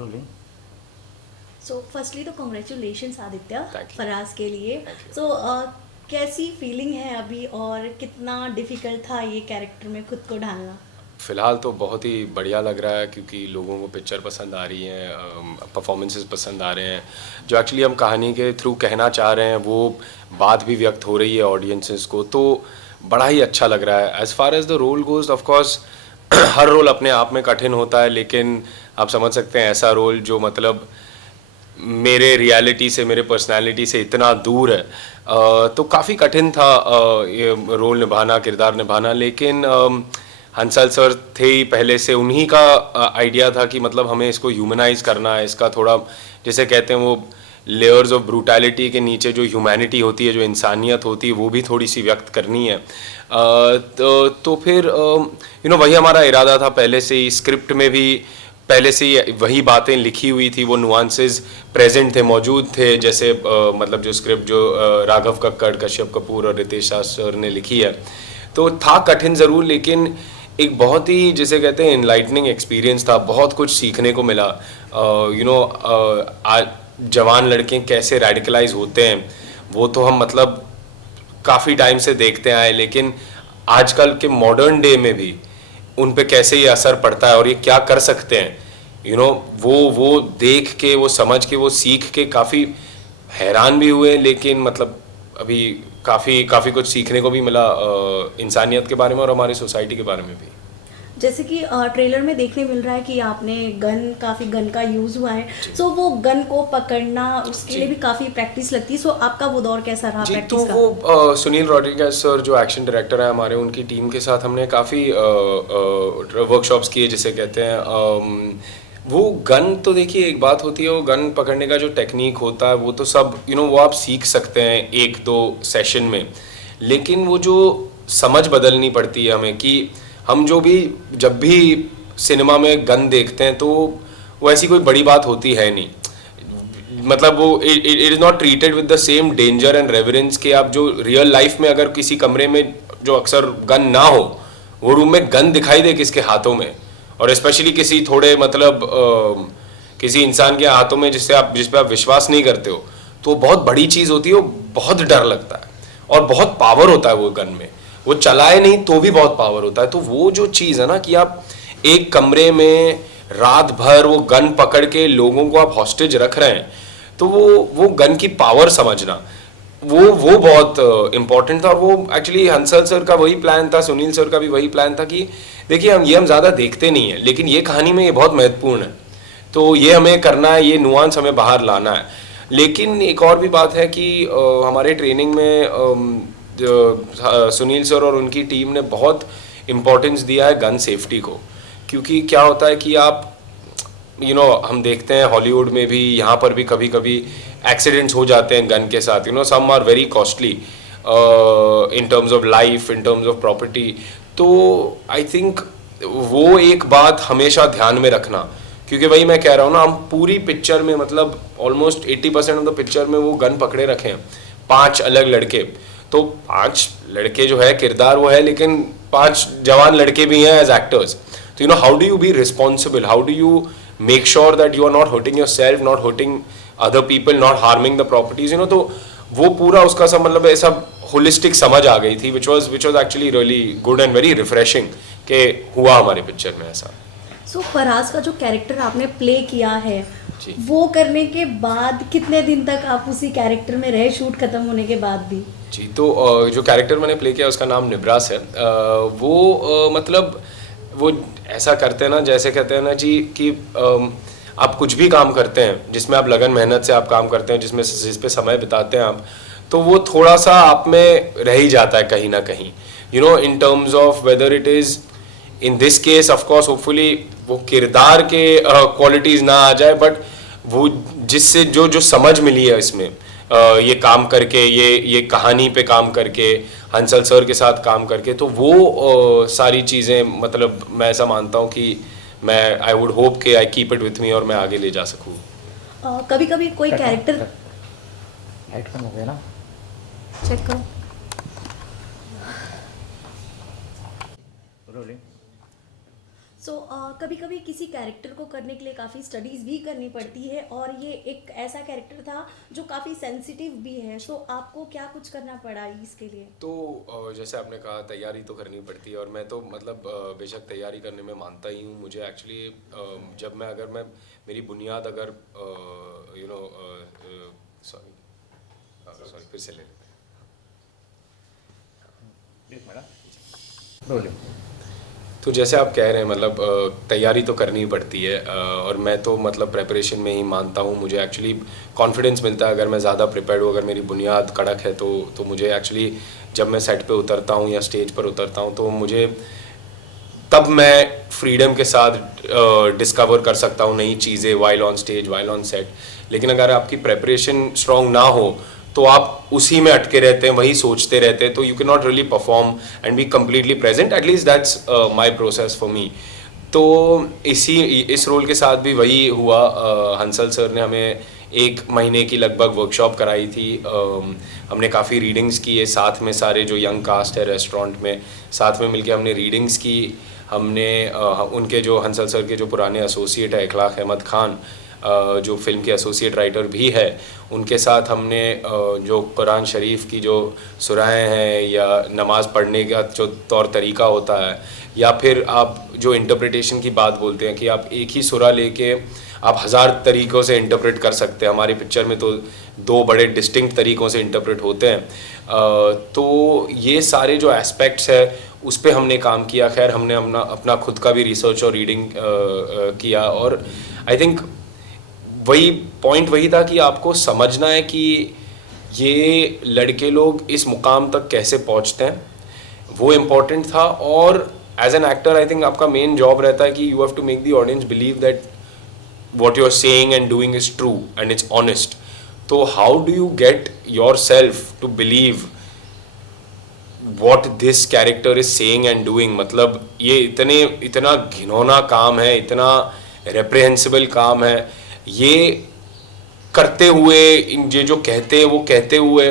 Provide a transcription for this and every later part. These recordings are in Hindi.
Rolling. सो फर्स्टली तो congratulations Aditya Thank you. Faraz के लिए. Thank you. सो कैसी फीलिंग है अभी और कितना डिफिकल्ट था ये कैरेक्टर में खुद को ढालना? फ़िलहाल तो बहुत ही बढ़िया लग रहा है क्योंकि लोगों को पिक्चर पसंद आ रही है, परफॉर्मेंसेस पसंद आ रहे हैं. जो एक्चुअली हम कहानी के थ्रू कहना चाह रहे हैं वो बात भी व्यक्त हो रही है ऑडियंसेस को, तो बड़ा ही अच्छा लग रहा है. As far as the role goes, of course हर रोल अपने आप में कठिन होता है, लेकिन आप समझ सकते हैं ऐसा रोल जो मतलब मेरे रियलिटी से, मेरे पर्सनालिटी से इतना दूर है, तो काफ़ी कठिन था ये रोल निभाना, किरदार निभाना. लेकिन हंसल सर थे ही पहले से, उन्हीं का आइडिया था कि मतलब हमें इसको ह्यूमनाइज करना है, इसका थोड़ा जैसे कहते हैं वो लेयर्स ऑफ ब्रूटैलिटी के नीचे जो ह्यूमैनिटी होती है, जो इंसानियत होती है, वो भी थोड़ी सी व्यक्त करनी है. तो फिर वही हमारा इरादा था पहले से ही. स्क्रिप्ट में भी पहले से ही वही बातें लिखी हुई थी, वो नुआंसेस प्रेजेंट थे, मौजूद थे. जैसे मतलब जो स्क्रिप्ट जो राघव कक्कड़, कश्यप कपूर और रितेश राज सर ने लिखी है, तो था कठिन ज़रूर, लेकिन एक बहुत ही जिसे कहते हैं इनलाइटनिंग एक्सपीरियंस था. बहुत कुछ सीखने को मिला. जवान लड़के कैसे रेडिकलाइज होते हैं वो तो हम मतलब काफ़ी टाइम से देखते आए, लेकिन आजकल के मॉडर्न डे में भी उन पे कैसे ये असर पड़ता है और ये क्या कर सकते हैं, वो देख के, वो समझ के, वो सीख के काफ़ी हैरान भी हुए. लेकिन मतलब अभी काफ़ी काफ़ी कुछ सीखने को भी मिला इंसानियत के बारे में और हमारी सोसाइटी के बारे में भी. जैसे कि ट्रेलर में देखने मिल रहा है कि आपने काफ़ी गन का यूज़ हुआ है. सो वो गन को पकड़ना उसके लिए भी काफ़ी प्रैक्टिस लगती है. सो आपका वो दौर कैसा रहा जी, प्रैक्टिस तो का? वो सुनील रॉड्रिगेज सर जो एक्शन डायरेक्टर है हमारे, उनकी टीम के साथ हमने काफ़ी वर्कशॉप्स किए जिसे कहते हैं. वो गन तो देखिए एक बात होती है, वो गन पकड़ने का जो टेक्निक होता है वो तो सब वो आप सीख सकते हैं एक दो सेशन में. लेकिन वो जो समझ बदलनी पड़ती है हमें कि हम जब भी सिनेमा में गन देखते हैं तो वो ऐसी कोई बड़ी बात होती है नहीं. मतलब वो it is not treated with the same danger and reverence के आप जो रियल लाइफ में अगर किसी कमरे में जो अक्सर गन ना हो, वो रूम में गन दिखाई दे किसके हाथों में, और स्पेशली किसी थोड़े मतलब किसी इंसान के हाथों में जिस पे आप विश्वास नहीं करते हो, तो बहुत बड़ी चीज़ होती है. वो बहुत डर लगता है और बहुत पावर होता है वो गन में. वो चलाए नहीं तो भी बहुत पावर होता है. तो वो जो चीज़ है ना कि आप एक कमरे में रात भर वो गन पकड़ के लोगों को आप हॉस्टेज रख रहे हैं, तो वो गन की पावर समझना वो बहुत इम्पोर्टेंट था. और वो एक्चुअली हंसल सर का वही प्लान था, सुनील सर का भी वही प्लान था कि देखिए हम ज़्यादा देखते नहीं हैं, लेकिन ये कहानी में ये बहुत महत्वपूर्ण है, तो ये हमें करना है, ये नुआंस हमें बाहर लाना है. लेकिन एक और भी बात है कि हमारे ट्रेनिंग में सुनील सर और उनकी टीम ने बहुत इम्पोर्टेंस दिया है गन सेफ्टी को. क्योंकि क्या होता है कि आप हम देखते हैं हॉलीवुड में भी, यहाँ पर भी कभी कभी एक्सीडेंट्स हो जाते हैं गन के साथ. Some are very costly in terms of life, in terms of property. तो आई थिंक वो एक बात हमेशा ध्यान में रखना, क्योंकि वही मैं कह रहा हूँ ना, हम पूरी पिक्चर में मतलब ऑलमोस्ट 80% ऑफ द पिक्चर में वो गन पकड़े रखे हैं 5 अलग लड़के. तो 5 लड़के जो है किरदार वो है, लेकिन 5 जवान लड़के भी हैं एज एक्टर्स. तो how do you be responsible, how do you make sure that you are not hurting yourself, not hurting other people, not harming the properties. तो वो पूरा उसका सब मतलब ऐसा होलिस्टिक समझ आ गई थी, which was actually really good and very refreshing कि हुआ हमारे पिक्चर में ऐसा. सो फराज का जो कैरेक्टर आपने प्ले किया है जी. वो करने के बाद कितने दिन तक आप उसी कैरेक्टर में रहे शूट खत्म होने के बाद भी? जी, तो जो कैरेक्टर मैंने प्ले किया उसका नाम निब्रास है. वो मतलब वो ऐसा करते हैं ना, जैसे कहते हैं ना जी कि आप कुछ भी काम करते हैं जिसमें आप लगन मेहनत से आप काम करते हैं, जिस पे समय बिताते हैं आप, तो वो थोड़ा सा आप में रह ही जाता है कहीं ना कहीं. इन terms of whether it is in this case, of course hopefully वो किरदार के क्वालिटीज़ ना आ जाए, बट वो जिससे जो समझ मिली है इसमें ये काम करके, ये कहानी पे काम करके, हंसल सर के साथ काम करके, तो वो सारी चीज़ें मतलब मैं ऐसा मानता हूँ कि मैं आई वुड होप कि I keep it with me और मैं आगे ले जा सकूँ. कभी कभी कोई कैरेक्टर लाइट कम हो गया ना. चेक करो. Rolling. सो कभी कभी किसी कैरेक्टर को करने के लिए काफ़ी स्टडीज़ भी करनी पड़ती है, और ये एक ऐसा कैरेक्टर था जो काफ़ी सेंसिटिव भी है, सो आपको क्या कुछ करना पड़ा इसके लिए? तो जैसे आपने कहा तैयारी तो करनी पड़ती है, और मैं तो मतलब बेशक तैयारी करने में मानता ही हूँ। मुझे एक्चुअली जब मैं अगर मैं मेरी बुनियाद अगर यू नो सॉरी फिर से ले लेते हैं। एक मिनट बोलिए। तो जैसे आप कह रहे हैं मतलब तैयारी तो करनी ही पड़ती है, और मैं तो मतलब प्रेपरेशन में ही मानता हूँ। मुझे एक्चुअली कॉन्फिडेंस मिलता है अगर मैं ज़्यादा प्रिपेयर्ड हूँ, अगर मेरी बुनियाद कड़क है तो मुझे एक्चुअली जब मैं सेट पे उतरता हूँ या स्टेज पर उतरता हूँ तो मुझे तब मैं फ्रीडम के साथ डिस्कवर कर सकता हूँ नई चीज़ें while on stage, while on set. लेकिन अगर आपकी प्रेपरेशन स्ट्रॉन्ग ना हो तो आप उसी में अटके रहते हैं, वही सोचते रहते हैं, तो you can not really perform and be completely present. At least that's my process for me. तो इस रोल के साथ भी वही हुआ। हंसल सर ने हमें 1 महीने की लगभग वर्कशॉप कराई थी। हमने काफ़ी रीडिंग्स किए साथ में, सारे जो यंग कास्ट है रेस्टोरेंट में साथ में मिलके हमने रीडिंग्स की। हमने उनके जो हंसल सर के जो पुराने एसोसिएट है इखलाक अहमद खान, जो फिल्म के एसोसिएट राइटर भी है, उनके साथ हमने जो कुरान शरीफ की जो सुराहें हैं या नमाज़ पढ़ने का जो तौर तरीका होता है, या फिर आप जो इंटरप्रिटेशन की बात बोलते हैं कि आप एक ही सुरा लेके आप 1000 तरीक़ों से इंटरप्रेट कर सकते हैं। हमारी पिक्चर में तो 2 बड़े डिस्टिंक्ट तरीक़ों से इंटरप्रेट होते हैं। तो ये सारे जो एस्पेक्ट्स है उस पे हमने काम किया। खैर हमने अपना खुद का भी रिसर्च और रीडिंग किया, और आई थिंक वही पॉइंट वही था कि आपको समझना है कि ये लड़के लोग इस मुकाम तक कैसे पहुंचते हैं, वो इम्पोर्टेंट था। और as an actor I think आपका मेन जॉब रहता है कि you have to make the audience believe that what you're saying and doing is true and it's honest. So how do you get yourself to believe what this character is saying and doing? मतलब ये इतना घिनौना काम है, इतना reprehensible काम है, ये करते हुए ये जो कहते हैं वो कहते हुए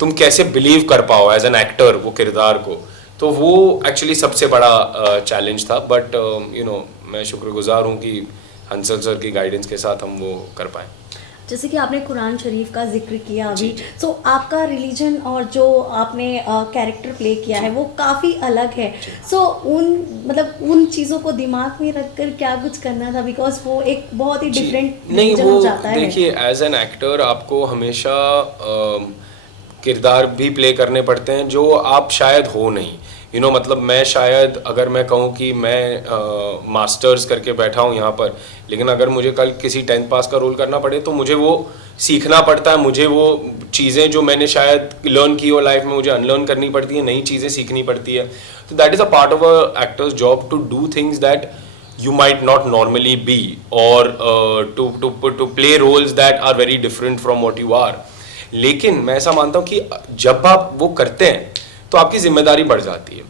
तुम कैसे बिलीव कर पाओ एज एन एक्टर वो किरदार को। तो वो एक्चुअली सबसे बड़ा चैलेंज था। बट यू नो मैं शुक्रगुजार हूँ कि हंसल सर की गाइडेंस के साथ हम वो कर पाए। जैसे कि आपने कुरान शरीफ का जिक्र किया अभी, तो आपका रिलीजन और जो आपने कैरेक्टर प्ले किया है वो काफ़ी अलग है। सो उन चीज़ों को दिमाग में रखकर क्या कुछ करना था, बिकॉज वो एक बहुत ही डिफरेंट रिलीजन हो जाता है। देखिए एज एन एक्टर आपको हमेशा किरदार भी प्ले करने पड़ते हैं जो आप शायद हो नहीं। यू नो मतलब मैं शायद अगर मैं कहूँ कि मैं मास्टर्स करके बैठा हूँ यहाँ पर, लेकिन अगर मुझे कल किसी 10th पास का रोल करना पड़े तो मुझे वो सीखना पड़ता है। मुझे वो चीज़ें जो मैंने शायद लर्न की हो लाइफ में मुझे अनलर्न करनी पड़ती है, नई चीज़ें सीखनी पड़ती है। तो that is a part of a actor's job to do things that you might not normally be, or to play roles that are very different from what you are. लेकिन मैं ऐसा मानता हूँ कि जब आप वो करते हैं तो आपकी जिम्मेदारी बढ़ जाती है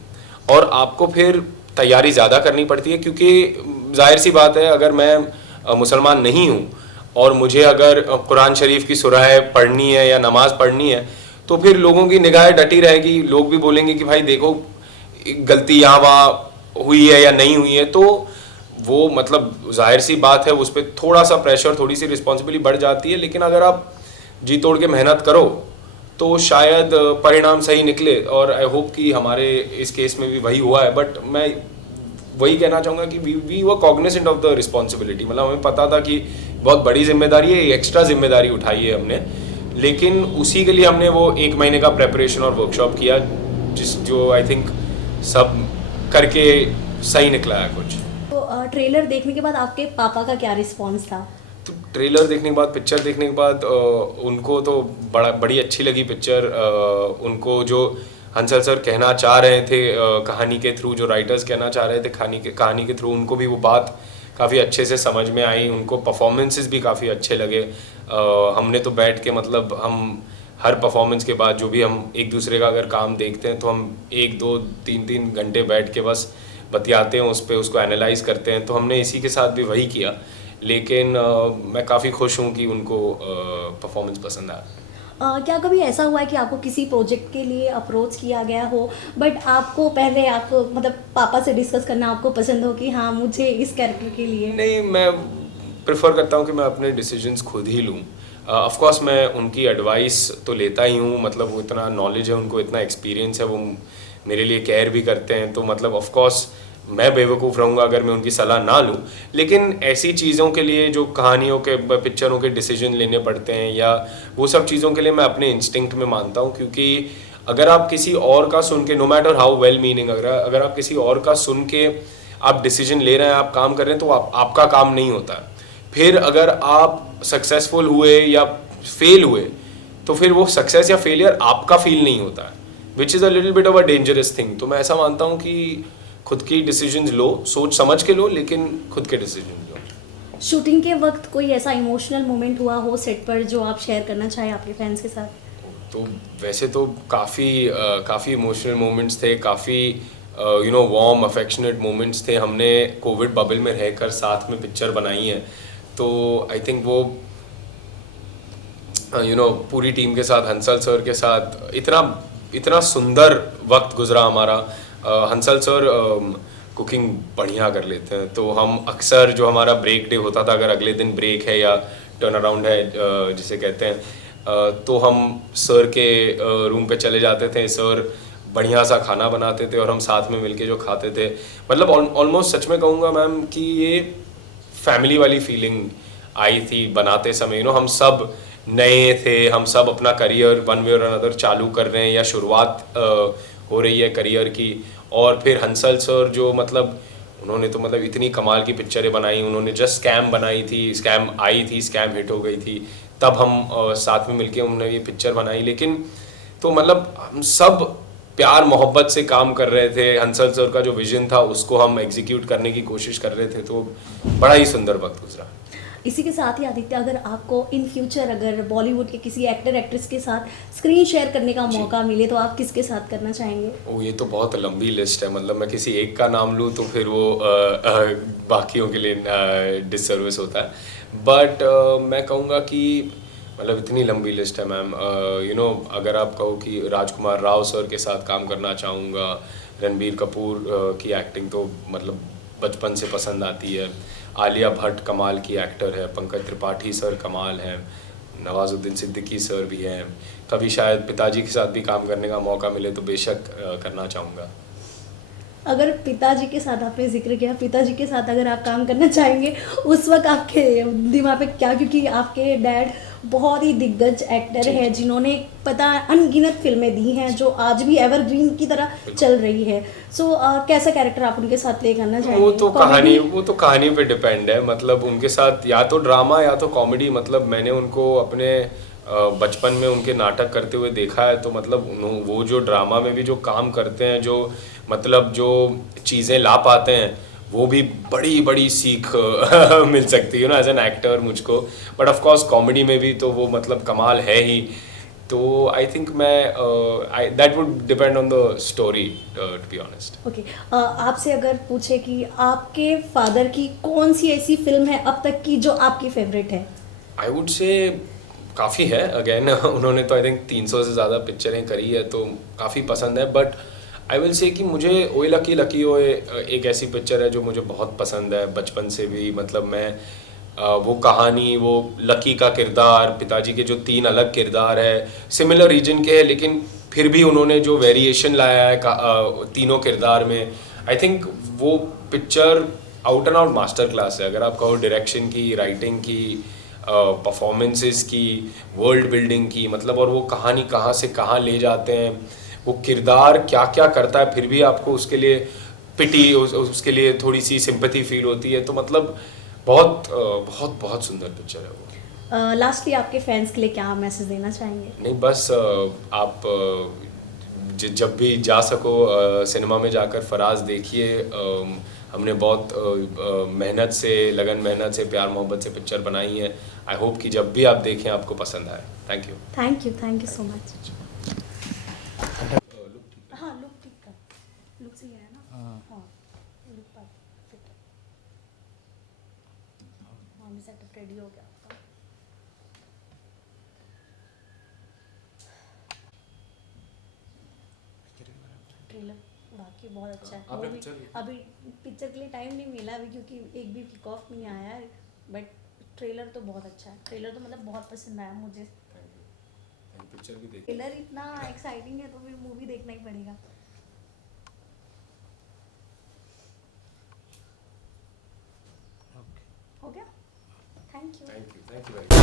और आपको फिर तैयारी ज़्यादा करनी पड़ती है, क्योंकि जाहिर सी बात है अगर मैं मुसलमान नहीं हूँ और मुझे अगर कुरान शरीफ की सुराहें पढ़नी है या नमाज़ पढ़नी है तो फिर लोगों की निगाहें डटी रहेगी। लोग भी बोलेंगे कि भाई देखो गलती यहाँ वहाँ हुई है या नहीं हुई है, तो वो मतलब जाहिर सी बात है उस पर थोड़ा सा प्रेशर, थोड़ी सी रिस्पॉन्सिबिलिटी बढ़ जाती है। लेकिन अगर आप जी तोड़ के मेहनत करो तो शायद परिणाम सही निकले, और आई होप कि हमारे इस केस में भी वही हुआ है। बट मैं वही कहना चाहूँगा कि we were cognizant of the responsibility. मतलब हमें पता था कि बहुत बड़ी जिम्मेदारी है, एक्स्ट्रा जिम्मेदारी उठाई है हमने, लेकिन उसी के लिए हमने वो 1 महीने का प्रेपरेशन और वर्कशॉप किया जो आई थिंक सब करके सही निकला है कुछ। तो ट्रेलर देखने के बाद आपके पापा का क्या रिस्पॉन्स था? तो ट्रेलर देखने के बाद, पिक्चर देखने के बाद उनको तो बड़ी अच्छी लगी पिक्चर। उनको जो हंसल सर कहना चाह रहे थे कहानी के थ्रू, जो राइटर्स कहना चाह रहे थे कहानी के थ्रू, उनको भी वो बात काफ़ी अच्छे से समझ में आई। उनको परफॉर्मेंसेस भी काफ़ी अच्छे लगे। हमने तो बैठ के मतलब हम हर परफॉर्मेंस के बाद जो भी हम एक दूसरे का अगर काम देखते हैं तो हम 1, 2, 3 घंटे बैठ के बस बतियाते हैं उस पर, उसको एनालाइज करते हैं। तो हमने इसी के साथ भी वही किया। लेकिन मैं काफ़ी खुश हूँ कि उनको परफॉर्मेंस पसंद आया। क्या कभी ऐसा हुआ है कि आपको किसी प्रोजेक्ट के लिए अप्रोच किया गया हो, बट आपको पहले आपको मतलब पापा से डिस्कस करना आपको पसंद हो कि हाँ मुझे इस कैरेक्टर के लिए? नहीं, मैं प्रेफर करता हूँ कि मैं अपने डिसीजंस खुद ही लूँ। ऑफ कोर्स मैं उनकी एडवाइस तो लेता ही हूँ, मतलब वो इतना नॉलेज है उनको, इतना एक्सपीरियंस है, वो मेरे लिए केयर भी करते हैं, तो मतलब ऑफ कोर्स मैं बेवकूफ़ रहूँगा अगर मैं उनकी सलाह ना लूँ। लेकिन ऐसी चीज़ों के लिए जो कहानियों के पिक्चरों के डिसीजन लेने पड़ते हैं या वो सब चीज़ों के लिए मैं अपने इंस्टिंक्ट में मानता हूँ, क्योंकि अगर आप किसी और का सुन के, no matter how well meaning, अगर आप किसी और का सुन के आप डिसीजन ले रहे हैं, आप काम कर रहे हैं, तो आपका काम नहीं होता है। फिर अगर आप सक्सेसफुल हुए या फेल हुए तो फिर वो सक्सेस या फेलियर आपका फील नहीं होता है, which is a little bit of a dangerous thing. तो मैं ऐसा मानता हूँ कि खुद की डिसीजंस लो, सोच समझ के लो, लेकिन खुद के डिसीजन लो। शूटिंग के वक्त कोई ऐसा इमोशनल मोमेंट हुआ हो सेट पर जो आप शेयर करना चाहें आपके फैंस के साथ? तो वैसे तो काफ़ी इमोशनल मोमेंट्स थे, काफ़ी वार्म अफेक्शनेट मोमेंट्स थे। हमने कोविड बबल में रहकर साथ में पिक्चर बनाई है, तो आई थिंक वो पूरी टीम के साथ, हंसल सर के साथ इतना इतना सुंदर वक्त गुजरा हमारा। हंसल सर कुकिंग बढ़िया कर लेते हैं, तो हम अक्सर जो हमारा ब्रेक डे होता था, अगर अगले दिन ब्रेक है या टर्न अराउंड है जिसे कहते हैं, तो हम सर के रूम पे चले जाते थे। सर बढ़िया सा खाना बनाते थे और हम साथ में मिलके जो खाते थे, मतलब ऑलमोस्ट सच में कहूँगा मैम कि ये फैमिली वाली फीलिंग आई थी बनाते समय। हम सब नए थे, हम सब अपना करियर वन वे और अनदर चालू कर रहे हैं या शुरुआत हो रही है करियर की। और फिर हंसल सर जो मतलब उन्होंने तो मतलब इतनी कमाल की पिक्चरें बनाई। उन्होंने जस्ट स्कैम बनाई थी, स्कैम आई थी, स्कैम हिट हो गई थी, तब हम साथ में मिलके उन्होंने ये पिक्चर बनाई। लेकिन तो मतलब हम सब प्यार मोहब्बत से काम कर रहे थे। हंसल सर का जो विजन था उसको हम एग्जीक्यूट करने की कोशिश कर रहे थे, तो बड़ा ही सुंदर वक्त गुजरा। इसी के साथ ही आदित्य, अगर आपको इन फ्यूचर अगर बॉलीवुड के किसी एक्टर एक्ट्रेस के साथ स्क्रीन शेयर करने का मौका मिले तो आप किसके साथ करना चाहेंगे? ओ, ये तो बहुत लंबी लिस्ट है, मतलब मैं किसी एक का नाम लूँ तो फिर वो बाकियों के लिए डिससर्विस होता है। बट मैं कहूँगा कि मतलब इतनी लंबी लिस्ट है मैम। अगर आप कहो कि राजकुमार राव सर के साथ काम करना चाहूँगा। रणबीर कपूर की एक्टिंग तो मतलब बचपन से पसंद आती है। आलिया भट्ट कमाल की एक्टर है। पंकज त्रिपाठी सर कमाल हैं। नवाजुद्दीन सिद्दीकी सर भी हैं। कभी शायद पिताजी के साथ भी काम करने का मौका मिले तो बेशक करना चाहूँगा। अगर पिताजी के साथ, आपने जिक्र किया पिताजी के साथ अगर आप काम करना चाहेंगे, उस वक्त आपके दिमाग पे क्या, क्योंकि आपके डैड बहुत ही दिग्गज एक्टर है जिन्होंने पता अनगिनत फिल्में दी हैं जो आज भी एवरग्रीन की तरह चल रही है। सो कैसा कैरेक्टर आप उनके साथ प्ले करना चाहेंगे? वो तो कहानी पे डिपेंड है। मतलब उनके साथ या तो ड्रामा या तो कॉमेडी। मतलब मैंने उनको अपने बचपन में उनके नाटक करते हुए देखा है, तो मतलब वो जो ड्रामा में भी जो काम करते हैं, जो मतलब जो चीज़ें ला पाते हैं, वो भी बड़ी बड़ी सीख मिल सकती है ना एज एन एक्टर मुझको। बट ऑफ कोर्स कॉमेडी में भी तो वो मतलब कमाल है ही। तो आई थिंक मैं that would depend on the story to be honest. Okay, आपसे अगर पूछे कि आपके फादर की कौन सी ऐसी फिल्म है अब तक की जो आपकी फेवरेट है? आई वुड से काफ़ी है। अगेन उन्होंने तो आई थिंक 300 से ज़्यादा पिक्चरें करी है, तो काफ़ी पसंद है। बट आई विल से कि मुझे ओए लकी लकी ओए एक ऐसी पिक्चर है जो मुझे बहुत पसंद है बचपन से भी। मतलब मैं वो कहानी, वो लकी का किरदार, पिताजी के जो 3 अलग किरदार है, सिमिलर रीजन के हैं, लेकिन फिर भी उन्होंने जो वेरिएशन लाया है तीनों किरदार में, आई थिंक वो picture out and out master class है। अगर आप कहो डायरेक्शन की, राइटिंग की, परफॉर्मेंसेस की, वर्ल्ड बिल्डिंग की, मतलब और वो कहानी कहाँ से कहाँ ले जाते हैं, वो किरदार क्या क्या करता है, फिर भी आपको उसके लिए पिटी, उसके लिए थोड़ी सी सिंपैथी फील होती है। तो मतलब बहुत बहुत बहुत सुंदर पिक्चर है वो। लास्टली आपके फैंस के लिए क्या मैसेज देना चाहेंगे? नहीं, बस आप जब भी जा सको सिनेमा में जाकर फराज देखिए। हमने बहुत मेहनत से, लगन मेहनत से, प्यार मोहब्बत से पिक्चर बनाई है। आई होप कि जब भी आप देखें आपको पसंद आए। Thank you. Thank you so much. हाँ, लुक ठीक था, लुक सही है ना? हाँ, लुक परफेक्ट है। हाँ, सेटअप रेडी हो गया आपका। ट्रेलर वाकई बहुत अच्छा है। आपने Movie- picture देखी? अभी पिक्चर के लिए टाइम नहीं मिला अभी, क्योंकि एक भी किक ऑफ नहीं आया है, बट ट्रेलर तो बहुत अच्छा है। ट्रेलर तो मतलब बहुत पसंद आया मुझे। थैंक यू पिक्चर भी देखी ट्रेलर इतना एक्साइटिंग है तो फिर मूवी देखना ही पड़ेगा। हो गया? Thank you. Thank you very much